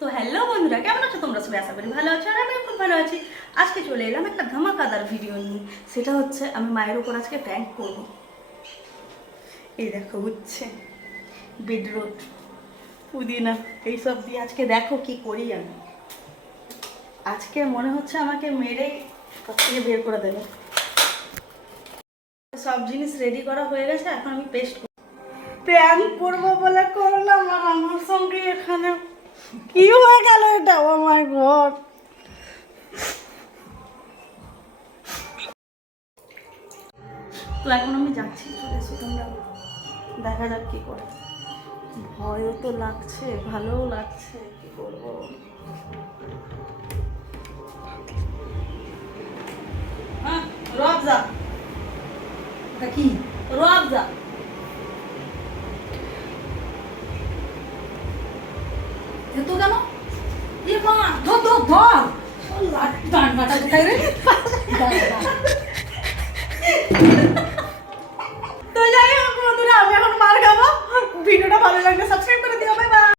তো হ্যালো বন্ধুরা, কেমন আছো তোমরা সবাই? আশা করি ভালো আছো আর আমিও খুব ভালো আছি। আজকে চলে এলাম একটা ধামাকাদার ভিডিও নিয়ে। সেটা হচ্ছে আমি মায়ের ওপর আজকে প্র্যাঙ্ক করব। এই দেখো হচ্ছে বিটরুট, পুদিনা এইসব দিয়ে আজকে দেখো কি করি আমি। আজকে মনে হচ্ছে আমাকে মেরেই সব থেকে বের করে দেবে। সব জিনিস রেডি করা হয়ে গেছে, এখন আমি পেস্ট প্র্যাঙ্ক করবো বলে করলাম আর আমার সঙ্গে এখানে কি হয়ে গেল এটা? ও মাই গড! তো এখন আমি যাচ্ছি, চলে এসো তোমরা, দেখা যাক কি করে। ভয়ও তো লাগছে, ভালোও লাগছে, কি করবো। হ্যাঁ, রবজা কি রবজা তো কেন? এ মা, ধর ধর ধর! ডান্ডাটা কোথায় রে?